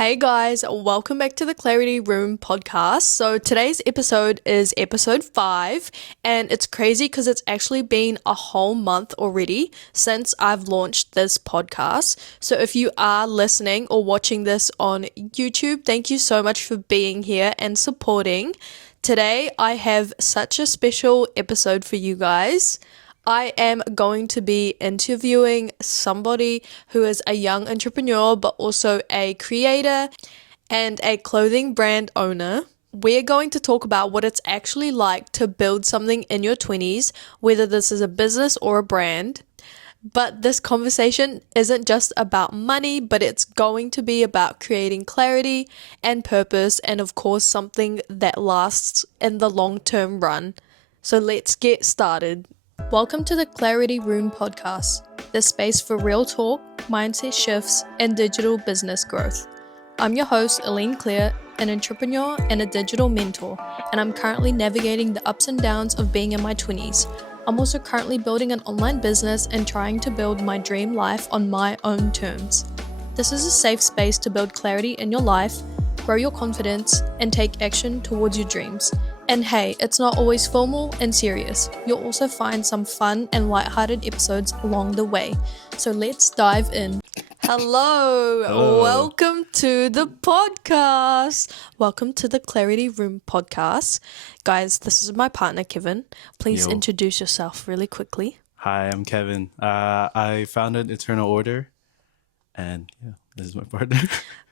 Hey guys, welcome back to the Clarity Room podcast. So today's episode is episode 5, and it's crazy because it's actually been a whole month already since I've launched this podcast. So if you are listening or watching this on YouTube, thank you so much for being here and supporting. Today I have such a special episode for you guys. I am going to be interviewing somebody who is a young entrepreneur, but also a creator and a clothing brand owner. We're going to talk about what it's actually like to build something in your 20s, whether this is a business or a brand. But this conversation isn't just about money, but it's going to be about creating clarity and purpose, and of course, something that lasts in the long-term run. So let's get started. Welcome to the Clarity Room podcast, the space for real talk, mindset shifts, and digital business growth. I'm your host, Aline Claire, an entrepreneur and a digital mentor, and I'm currently navigating the ups and downs of being in my 20s. I'm also currently building an online business and trying to build my dream life on my own terms. This is a safe space to build clarity in your life, grow your confidence, and take action towards your dreams. And hey, it's not always formal and serious. You'll also find some fun and lighthearted episodes along the way. So let's dive in. Hello. Welcome to the podcast. Welcome to the Clarity Room podcast. Guys, this is my partner, Kevin. Please introduce yourself really quickly. Hi, I'm Kevin. I founded Eternal Order, and this is my partner.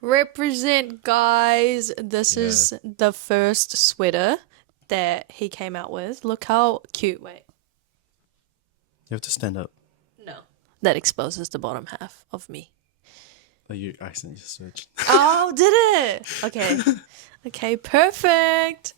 Represent, guys. This is the first sweater that he came out with. Look how cute. Wait. You have to stand up. No. That exposes the bottom half of me. Oh, you accidentally just switched. Oh, did it? Okay. Okay, perfect.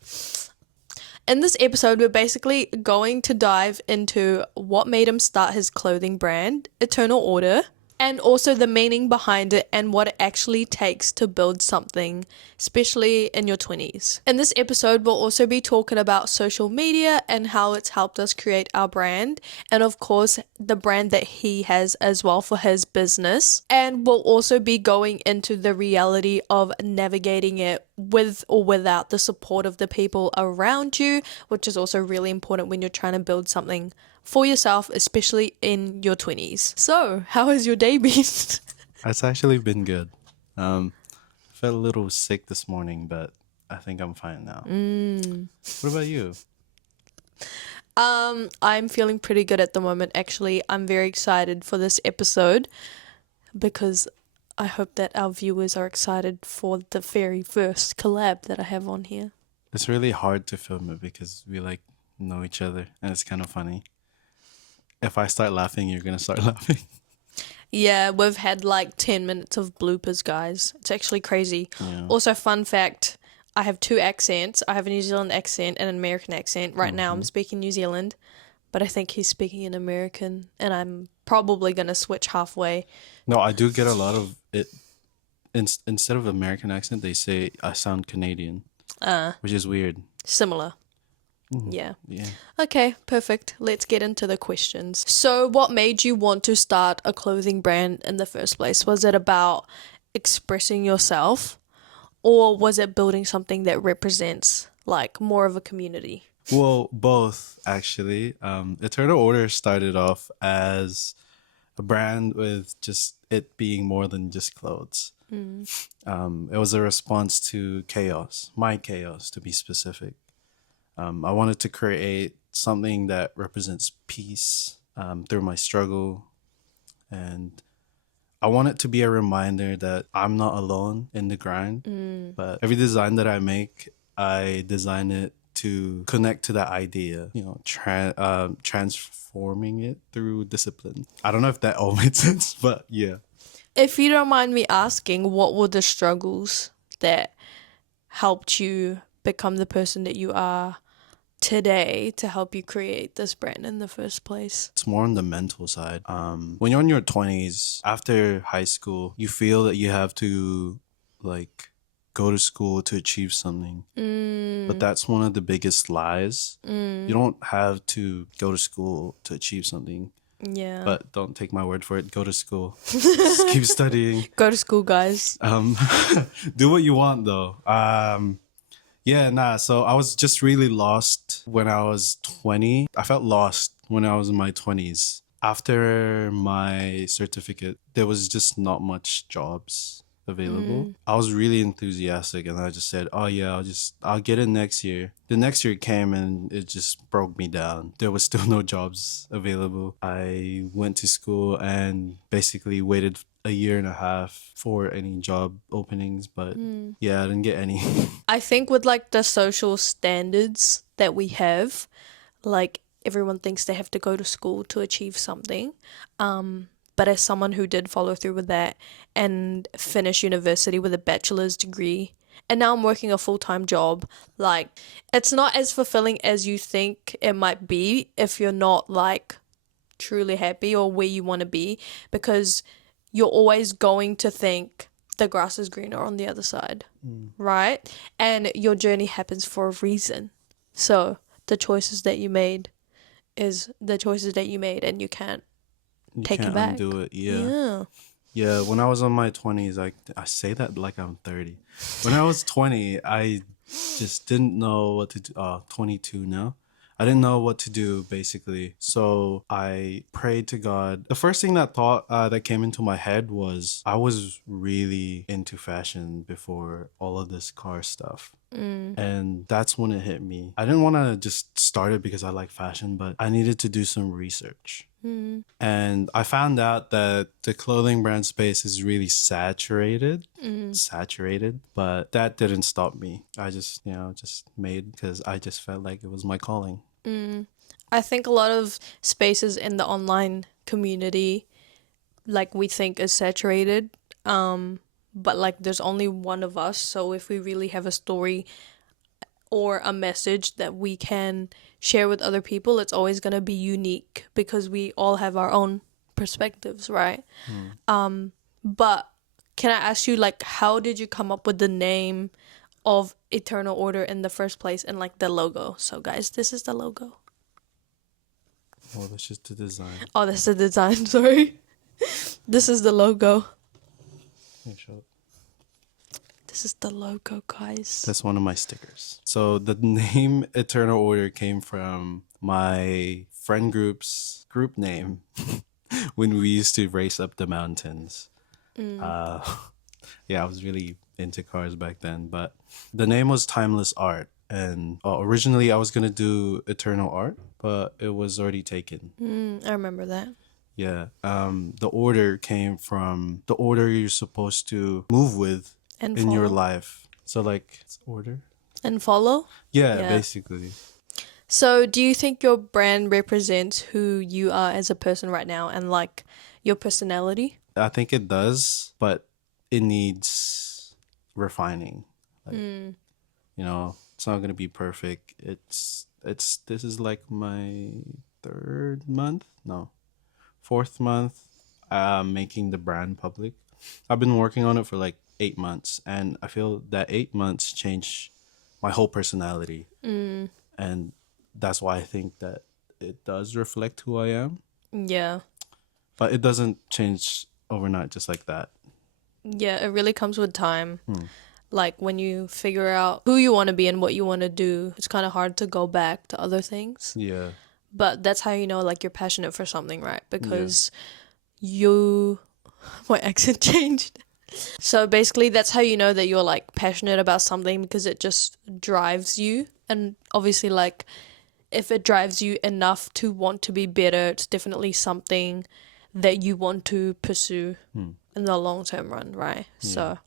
In this episode, we're basically going to dive into what made him start his clothing brand, Eternal Order, and also the meaning behind it and what it actually takes to build something, especially in your 20s. In this episode, we'll also be talking about social media and how it's helped us create our brand, and of course, the brand that he has as well for his business. And we'll also be going into the reality of navigating it with or without the support of the people around you, which is also really important when you're trying to build something for yourself, especially in your 20s. So, how has your day been? It's actually been good. I felt a little sick this morning, but I think I'm fine now. What about you? I'm feeling pretty good at the moment, actually. I'm very excited for this episode because I hope that our viewers are excited for the very first collab that I have on here. It's really hard to film it because we know each other, and it's kind of funny. If I start laughing, you're going to start laughing. Yeah, we've had 10 minutes of bloopers, guys. It's actually crazy. Yeah. Also, fun fact, I have 2 accents. I have a New Zealand accent and an American accent. Right now, I'm speaking New Zealand, but I think he's speaking in American, and I'm probably going to switch halfway. No, I do get a lot of it. Instead of American accent, they say I sound Canadian, which is weird. Similar. Yeah. Okay, perfect. Let's get into the questions. So what made you want to start a clothing brand in the first place? Was it about expressing yourself, or was it building something that represents more of a community? Well, both actually. Eternal Order started off as a brand with just it being more than just clothes. It was a response to chaos, my chaos to be specific. I wanted to create something that represents peace through my struggle. And I want it to be a reminder that I'm not alone in the grind. But every design that I make, I design it to connect to that idea, transforming it through discipline. I don't know if that all made sense, but yeah. If you don't mind me asking, what were the struggles that helped you become the person that you are today to help you create this brand in the first place? It's more on the mental side. When you're in your 20s, after high school, you feel that you have to go to school to achieve something. But that's one of the biggest lies. You don't have to go to school to achieve something. Yeah. But don't take my word for it. Go to school. Just keep studying. Go to school, guys. Do what you want though. Yeah, nah. So I was just really lost when I was 20. I felt lost when I was in my 20s. After my certificate, there was just not much jobs available. I was really enthusiastic and I just said, "Oh yeah, I'll get it next year." The next year came and it just broke me down. There was still no jobs available. I went to school and basically waited a year and a half for any job openings, but yeah, I didn't get any. I think with like the social standards that we have, like everyone thinks they have to go to school to achieve something. But as someone who did follow through with that and finish university with a bachelor's degree, and now I'm working a full-time job, like it's not as fulfilling as you think it might be if you're not like truly happy or where you want to be, because you're always going to think the grass is greener on the other side, right? And your journey happens for a reason. So the choices that you made is the choices that you made, and you can't You take it can't back. undo it. Yeah. Yeah. Yeah, when I was in my 20s, I say that like I'm 30. When I was 20, I just didn't know what to do. 22 now. I didn't know what to do basically. So I prayed to God. The first thing that came into my head was I was really into fashion before all of this car stuff. And that's when it hit me. I didn't want to just start it because I like fashion, but I needed to do some research. And I found out that the clothing brand space is really saturated, but that didn't stop me. I just made because I just felt like it was my calling. I think a lot of spaces in the online community, like we think is saturated, but like there's only one of us. So if we really have a story or a message that we can share with other people, it's always going to be unique because we all have our own perspectives, right? But can I ask you, like, how did you come up with the name of Eternal Order in the first place and like the logo? So guys, this is the logo. Well, that's just the design. Oh, that's the design. Sorry. This is the logo. Here, show it. This is the logo, guys. That's one of my stickers. So the name Eternal Order came from my friend group's group name when we used to race up the mountains. Yeah, I was really into cars back then, but the name was Timeless Art. And originally I was going to do Eternal Art, but it was already taken. I remember that. Yeah. The order came from the order you're supposed to move with And in your follow. life. So like it's order? And follow? Yeah, Yeah. basically. So do you think your brand represents who you are as a person right now and like your personality? I think it does, but it needs refining. Like, it's not gonna be perfect. This is like my fourth month making the brand public. I've been working on it for like 8 months, and I feel that 8 months changed my whole personality. And that's why I think that it does reflect who I am. Yeah. But it doesn't change overnight just like that. Yeah, it really comes with time. Like when you figure out who you want to be and what you want to do, it's kind of hard to go back to other things. Yeah. But that's how you know like you're passionate for something, right? Because you my accent changed. So basically that's how you know that you're like passionate about something, because it just drives you. And obviously like if it drives you enough to want to be better, it's definitely something that you want to pursue in the long term run, right? So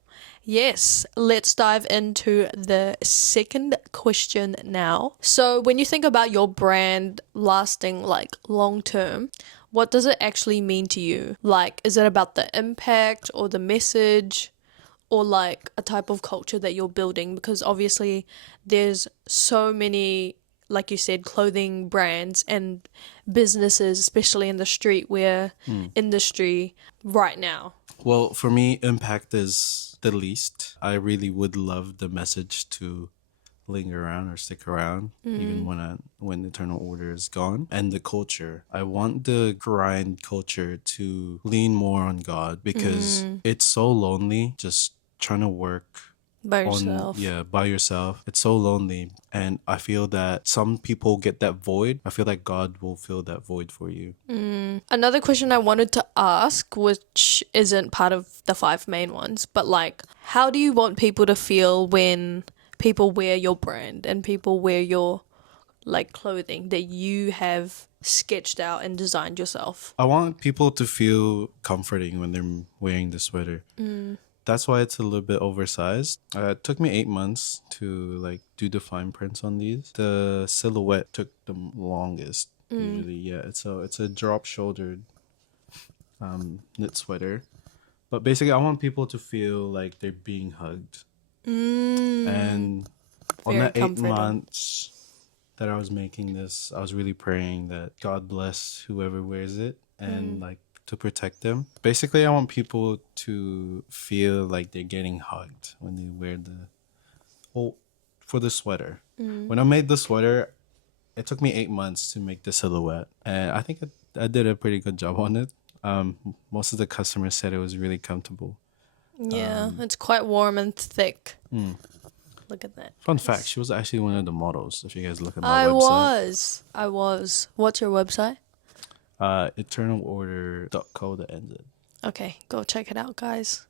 yes, let's dive into the second question now. So when you think about your brand lasting like long term, what does it actually mean to you? Like, is it about the impact or the message or like a type of culture that you're building? Because obviously there's so many, like you said, clothing brands and businesses, especially in the streetwear industry right now. Well, for me, impact is the least. I really would love the message to linger around or stick around even when Eternal Order is gone. And the culture, I want the grind culture to lean more on God because it's so lonely just trying to work By on yourself. by yourself. It's so lonely, and I feel that some people get that void. I feel like God will fill that void for you. Another question I wanted to ask, which isn't part of the 5 main ones, but like, how do you want people to feel when people wear your brand and people wear your like clothing that you have sketched out and designed yourself? I want people to feel comforting when they're wearing the sweater. That's why it's a little bit oversized. It took me 8 months to like do the fine prints on these. The silhouette took the longest. Usually, yeah. It's a drop shouldered knit sweater, but basically, I want people to feel like they're being hugged. And on Very that 8 comforting. months that I was making this, I was really praying that God bless whoever wears it and like to protect them. Basically, I want people to feel like they're getting hugged when they wear for the sweater. When I made the sweater, it took me 8 months to make the silhouette, and I think I did a pretty good job on it. Most of the customers said it was really comfortable. Yeah, it's quite warm and thick. Look at that. Fun fact, she was actually one of the models. If you guys look at my I website. I was. What's your website? Eternalorder.co.nz. Okay, go check it out, guys.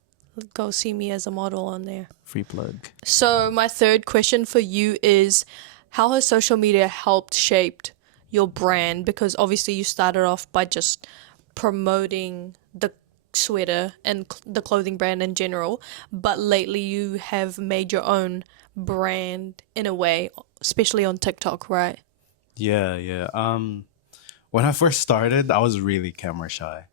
Go see me as a model on there. Free plug. So my third question for you is, how has social media helped shaped your brand? Because obviously you started off by just promoting the sweater and the clothing brand in general, but lately you have made your own brand in a way, especially on TikTok, right? Yeah, yeah. When I first started, I was really camera shy.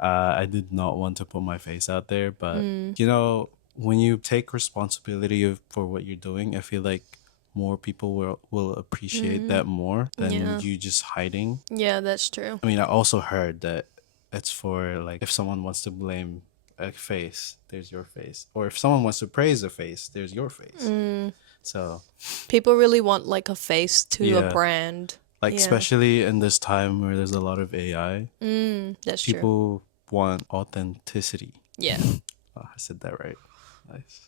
I did not want to put my face out there, but you know, when you take responsibility for what you're doing, I feel like more people will appreciate that more than Yeah. you just hiding. Yeah, that's true. I mean, I also heard that it's for like if someone wants to blame a face, there's your face, or if someone wants to praise a face, there's your face. So People really want like a face to a Yeah. brand. like Yeah. especially in this time where there's a lot of AI, That's true. people want authenticity. Yeah. Oh, I said that right. Nice.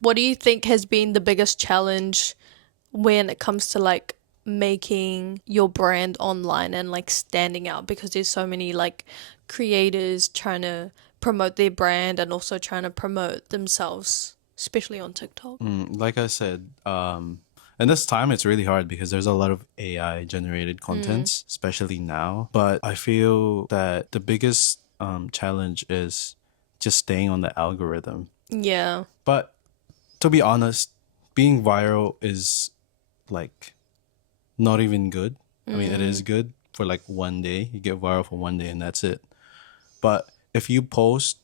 What do you think has been the biggest challenge when it comes to like making your brand online and like standing out? Because there's so many like creators trying to promote their brand and also trying to promote themselves, especially on TikTok. Like I said, and this time it's really hard because there's a lot of AI generated contents, especially now. But I feel that the biggest challenge is just staying on the algorithm. Yeah. But to be honest, being viral is like not even good. I mean, it is good for like one day. You get viral for one day and that's it. But if you post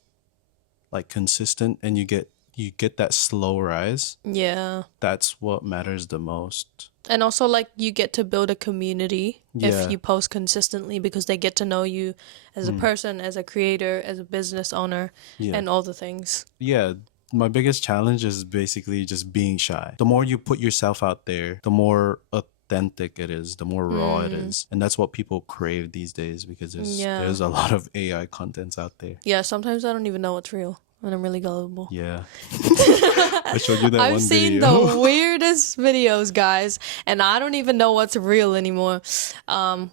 like consistent and you get that slow rise, Yeah. that's what matters the most. And also like you get to build a community Yeah. if you post consistently because they get to know you as a person, as a creator, as a business owner, Yeah. and all the things. Yeah, my biggest challenge is basically just being shy. The more you put yourself out there, the more authentic it is, the more raw it is. And that's what people crave these days because Yeah. there's a lot of AI contents out there. Yeah, sometimes I don't even know what's real and I'm really gullible. Yeah. I showed you that I've one seen video. the weirdest videos, guys, and I don't even know what's real anymore,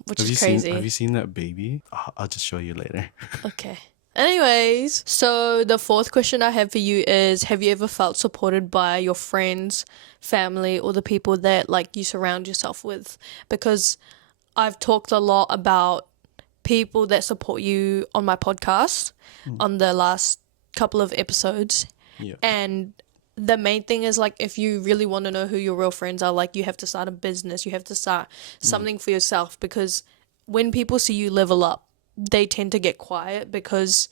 which is crazy. Have you seen that baby? I'll just show you later. Okay. Anyways, so the fourth question I have for you is, have you ever felt supported by your friends, family, or the people that like you surround yourself with? Because I've talked a lot about people that support you on my podcast on the last couple of episodes. Yeah. And the main thing is like if you really want to know who your real friends are, like you have to start a business, you have to start something for yourself, because when people see you level up, they tend to get quiet because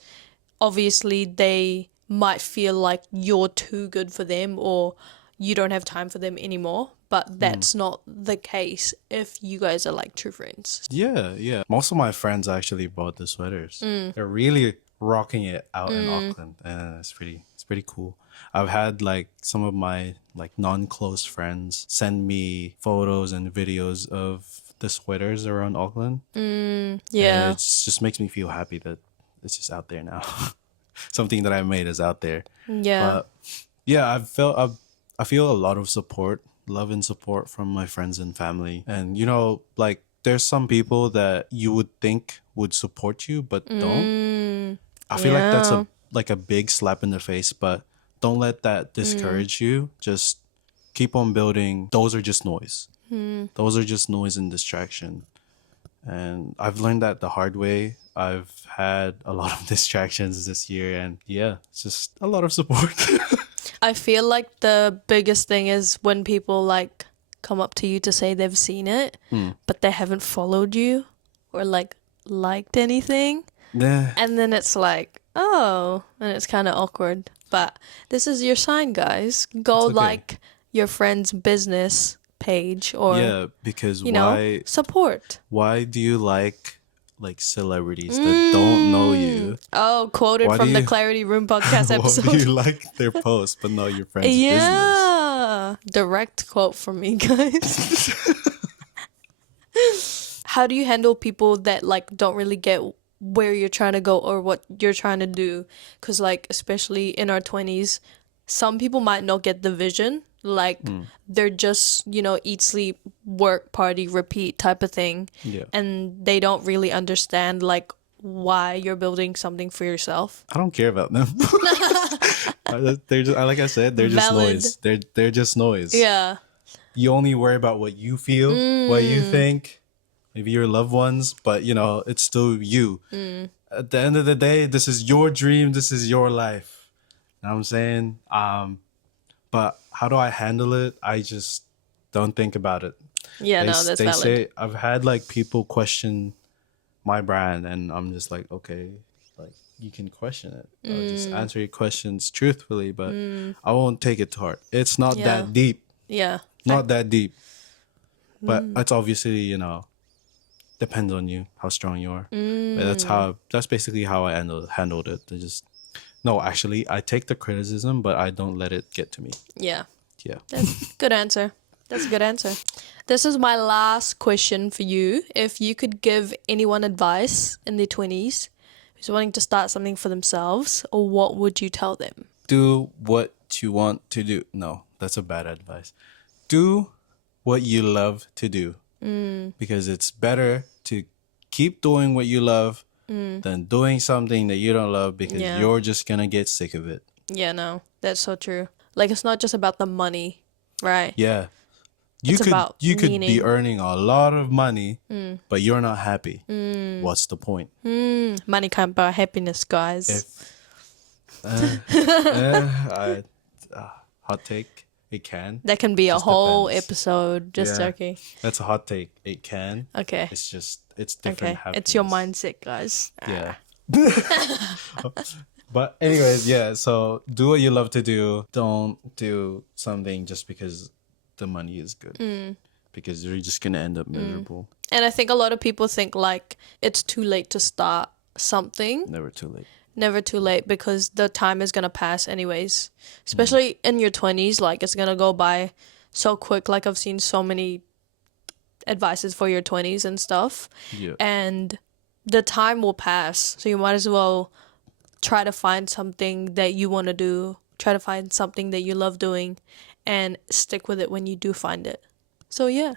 obviously they might feel like you're too good for them or you don't have time for them anymore. But that's not the case if you guys are like true friends. Yeah, yeah. Most of my friends actually bought the sweaters. They're really rocking it out in Auckland, and it's pretty It's pretty cool. I've had like some of my like non-close friends send me photos and videos of the sweaters around Auckland. And Yeah. it just makes me feel happy that it's just out there now. Something that I made is out there. Yeah. But yeah, I feel a lot of support, love and support from my friends and family. And you know, like there's some people that you would think would support you but don't. I feel like that's Yeah. a big slap in the face, but don't let that discourage you. Just keep on building. Those are just noise. Those are just noise and distraction. And I've learned that the hard way. I've had a lot of distractions this year, and yeah, it's just a lot of support. I feel like the biggest thing is when people like come up to you to say they've seen it, but they haven't followed you or like liked anything. Nah, And then it's like, oh, and it's kind of awkward. But this is your sign, guys. Go okay. like your friend's business page or, yeah, because you know, support. why do you like celebrities that don't know you? Oh, quoted Why do from the you- Clarity Room podcast Why do episode. you like their posts but not your friend's business? Yeah. Direct quote from me, guys. How do you handle people that like don't really get where you're trying to go or what you're trying to do? Because like especially in our 20s, some people might not get the vision. Like they're just, you know, eat, sleep, work, party, repeat type of thing. Yeah. And they don't really understand like why you're building something for yourself. I don't care about them. They're just, like I said, they're just Valid. noise. They're just noise. Yeah. You only worry about what you feel, what you think, maybe your loved ones, but you know, it's still you. At the end of the day, this is your dream, this is your life. You know what I'm saying? But how do I handle it? I just don't think about it. Yeah, no, that's they valid. say I've had like people question my brand, and I'm just like, okay, like you can question it. I'll just answer your questions truthfully, but I won't take it to heart. It's not Yeah. that deep. Yeah. Not that deep. But it's obviously, you know, depends on you, how strong you are. But that's basically how I handled it. No, actually I take the criticism, but I don't let it get to me. Yeah. Yeah. That's good answer. That's a good answer. This is my last question for you. If you could give anyone advice in their 20s who's wanting to start something for themselves, what would you tell them? Do what you want to do. No, that's a bad advice. Do what you love to do. Because it's better to keep doing what you love than doing something that you don't love because Yeah. you're just gonna get sick of it. Yeah, no, that's so true. Like, it's not just about the money, right? Yeah. It's about you could be meaning. earning a lot of money, but you're not happy. What's the point? Money can't buy happiness, guys. Hot take. It can. That can be a Just whole depends. episode. Just Yeah. joking. That's a hot take. It can. Okay. It's different. Okay. It's your happiness. mindset, guys. Yeah. But anyways, yeah. So do what you love to do. Don't do something just because the money is good. Because you're just gonna end up miserable. And I think a lot of people think like it's too late to start something. Never too late. Never too late because the time is gonna pass anyways. Especially in your 20s, like it's gonna go by so quick. Like I've seen so many advices for your 20s and stuff. Yeah. And the time will pass. So you might as well try to find something that you want to do. Try to find something that you love doing and stick with it when you do find it. So yeah.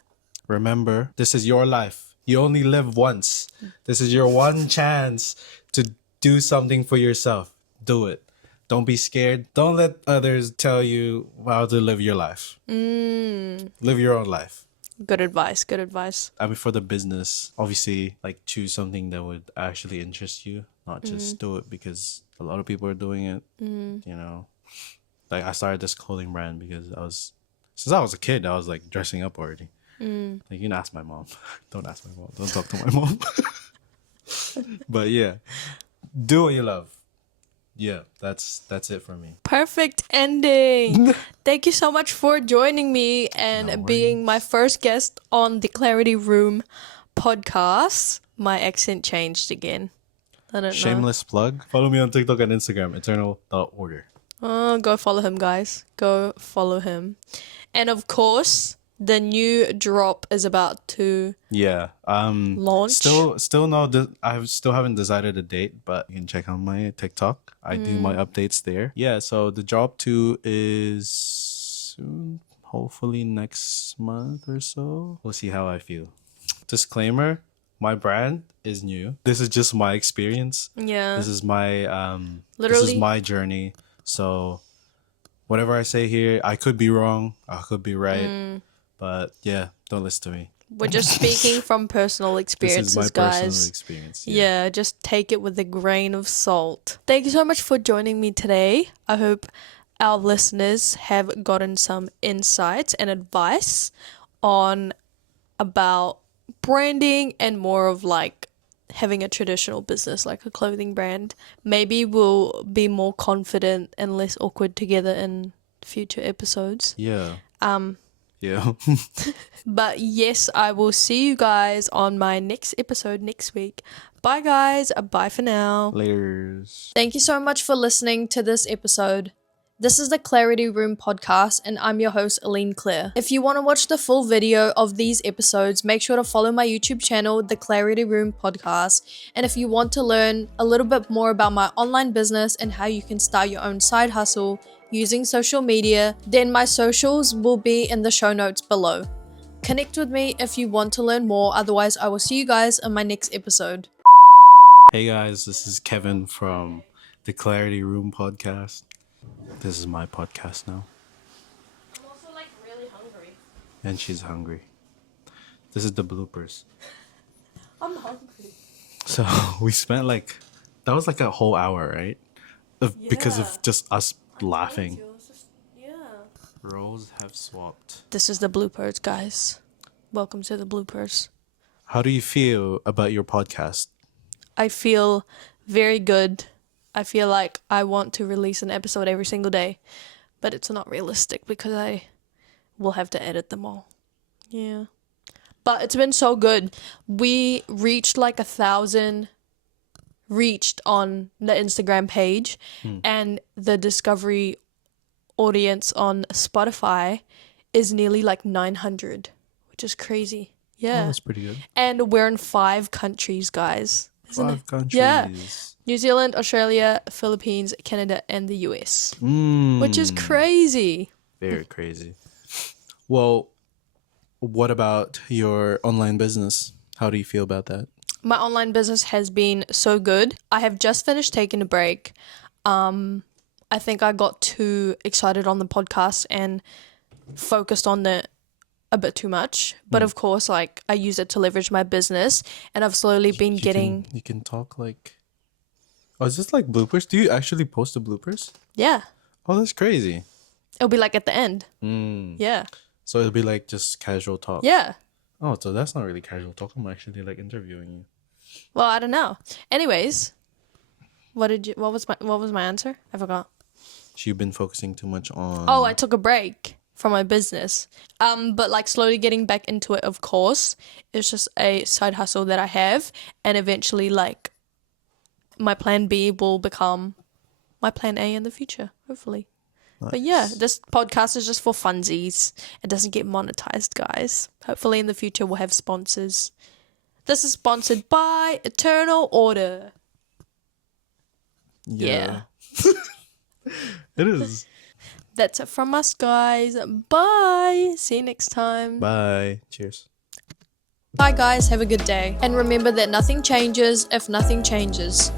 Remember, this is your life. You only live once. This is your one chance to do something for yourself. Do it. Don't be scared. Don't let others tell you how to live your life. Live your own life. Good advice. Good advice. I mean, for the business, obviously, like choose something that would actually interest you, not just do it because a lot of people are doing it. You know, like I started this clothing brand because since I was a kid, I was like dressing up already. Like, you can ask my mom. Don't ask my mom. Don't talk to my mom. But yeah, do what you love. Yeah, that's it for me. Perfect ending. Thank you so much for joining me and No being my first guest on the Clarity Room podcast. My accent changed again. I don't know. Shameless plug. Follow me on TikTok and Instagram, eternal.order. Oh, go follow him, guys. Go follow him. And of course, the new drop is about to Yeah. launch. Still no. I still haven't decided a date, but you can check out my TikTok. I do my updates there. Yeah. So the drop 2 is soon. Hopefully next month or so. We'll see how I feel. Disclaimer: my brand is new. This is just my experience. Yeah. This is my This is Literally. my journey. So whatever I say here, I could be wrong. I could be right. But yeah, don't listen to me. We're just speaking from personal This experiences, is my guys. personal experience. Yeah, just take it with a grain of salt. Thank you so much for joining me today. I hope our listeners have gotten some insights and advice on about branding and more of like having a traditional business like a clothing brand. Maybe we'll be more confident and less awkward together in future episodes. Yeah. Yeah. But yes, I will see you guys on my next episode next week. Bye, guys. Bye for now. Laters. Thank you so much for listening to this episode. This is the Clarity Room podcast, and I'm your host, Aline Claire. If you want to watch the full video of these episodes, make sure to follow my YouTube channel, The Clarity Room Podcast. And if you want to learn a little bit more about my online business and how you can start your own side hustle using social media, then my socials will be in the show notes below. Connect with me if you want to learn more. Otherwise, I will see you guys in my next episode. Hey guys, this is Kevin from the Clarity Room podcast. This is my podcast now. I'm also like really hungry. And she's hungry. This is the bloopers. I'm hungry. So we spent that was like a whole hour, right? Because Yeah. of just us laughing. Yeah. Roles have swapped. This is the bloopers, guys. Welcome to the bloopers. How do you feel about your podcast? I feel very good. I feel like I want to release an episode every single day, but it's not realistic because I will have to edit them all. Yeah. But it's been so good. We reached like 1,000 reached on the Instagram page, and the discovery audience on Spotify is nearly like 900, which is crazy. Yeah. Oh, that's pretty good. And we're in 5 countries, guys. Isn't 5 it? countries. Yeah. New Zealand, Australia, Philippines, Canada, and the US. Which is crazy. Very crazy. Well, what about your online business? How do you feel about that? My online business has been so good. I have just finished taking a break. I think I got too excited on the podcast and focused on it a bit too much. But of course, like I use it to leverage my business, and I've slowly been getting... You can talk like... Oh, is this like bloopers? Do you actually post the bloopers? Yeah. Oh, that's crazy. It'll be like at the end. Yeah. So it'll be like just casual talk. Yeah. Oh, so that's not really casual talk. I'm actually like interviewing you. Well, I don't know. Anyways, what was my answer? I forgot. So you've been focusing too much on... Oh, I took a break from my business. But like slowly getting back into it, of course. It's just a side hustle that I have, and eventually like my plan B will become my plan A in the future, hopefully. Nice. But yeah, this podcast is just for funsies. It doesn't get monetized, guys. Hopefully in the future we'll have sponsors. This is sponsored by Eternal Order. Yeah. It is. That's it from us, guys. Bye. See you next time. Bye. Cheers. Bye, guys. Have a good day. And remember that nothing changes if nothing changes.